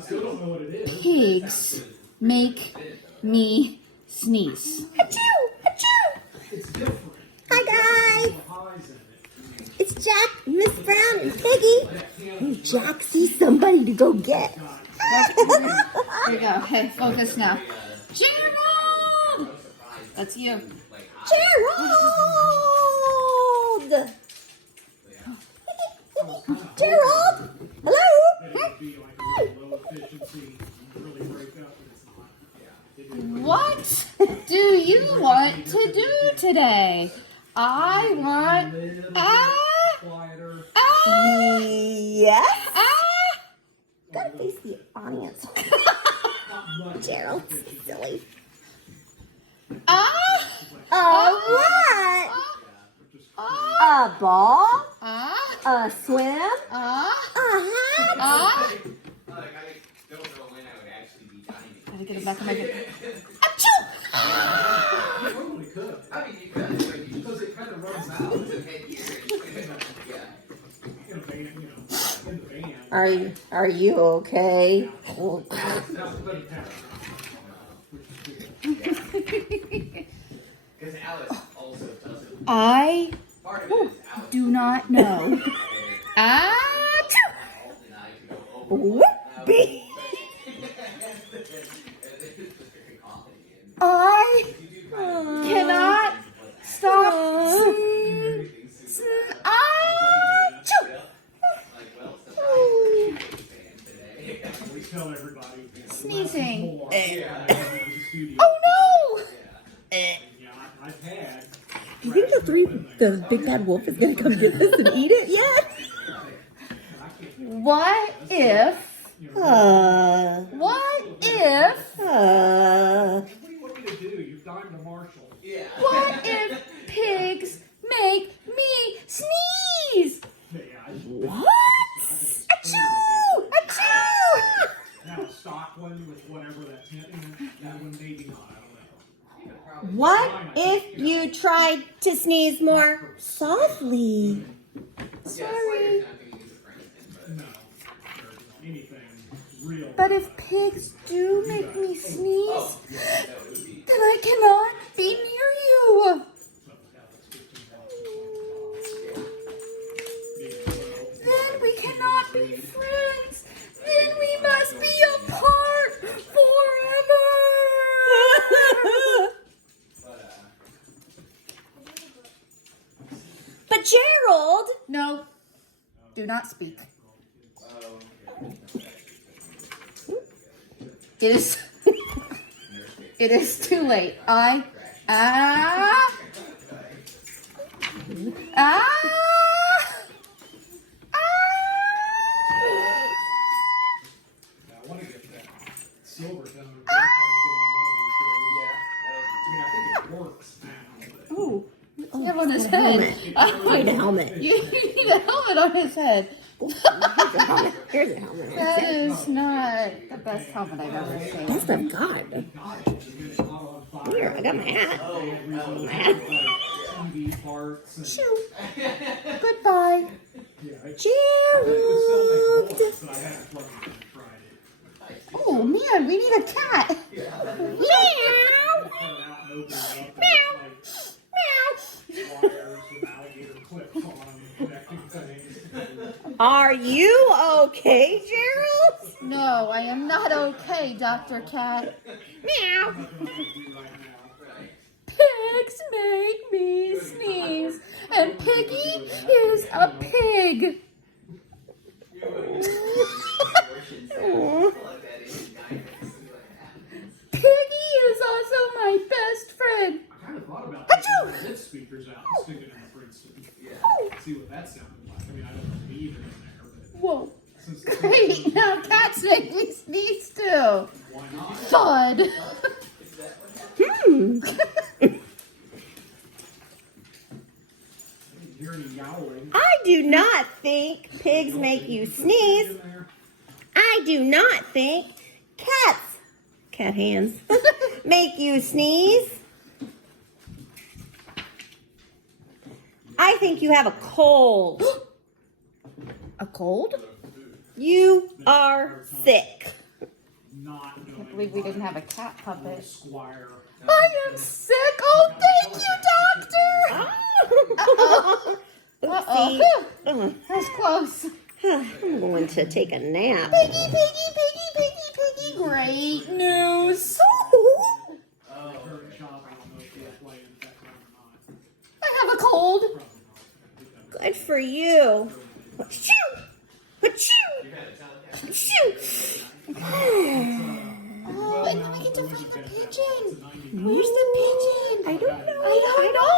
Pigs make me sneeze. Achoo! Achoo! Hi guys! It's Jack, Miss Brown, and Piggy. Hey, Jack sees somebody to go get. There you go. Hey, focus now. Gerald! That's you. Gerald! Gerald! Hello? What do you want to do today? I want Yes? Gotta face the audience. Gerald, silly. What? A ball? A swim? A hat? Gotta get it back in my head. Achoo! You totally could. I mean, you could, because it kind of runs out. Are you okay? I do not know. Whoopee! I cannot stop. Sneezing. Oh no! Do you think the big bad wolf is gonna come get us and eat it yet? What if? What if pigs make me sneeze? What? Achoo! Achoo! Now a stock one with whatever that tent in, that one maybe not, I don't know. What if you tried to sneeze more softly? Sorry. No, anything real. But if pigs do make me sneeze, then I cannot be near you. Then we cannot be friends. Then we must be apart forever. But Gerald! No, do not speak. It is. It is too late. I want to get that silver done. I think it works now. Oh, You have on his head. Need a helmet. You need a helmet on his head. Here's a helmet. That is not the best helmet I've ever seen. Best of God. Here, I got my hat. My hat. Shoo. Goodbye. Gerald. Oh man, we need a cat. Meow. Meow. Are you okay, Gerald? No, I am not okay, Dr. Cat. Meow. Pigs make me sneeze, and Piggy is a pig. Piggy is also my best friend. I kind of thought about taking the speakers out and sticking in the Princeton. See what that sounded like. I mean, I don't believe it in there, Whoa. but Great, now cats make me sneeze too. why not? Thud. Hear any yowling? I do not think pigs make you sneeze. I do not think cat hands, make you sneeze. I think you have a cold. A cold? You are sick. not going. I can't believe we didn't have a cat by puppet. Squire. I am sick. Oh, thank you, doctor. Oopsie. Uh-oh. That was close. I'm going to take a nap. Piggy. Great news. Her job, I don't know if that's why in that time or not. I have a cold. Probably not. Good for you. Achoo! Achoo! Achoo! Oh, and then we get to find the pigeon. Where's the pigeon? I don't know. I don't know.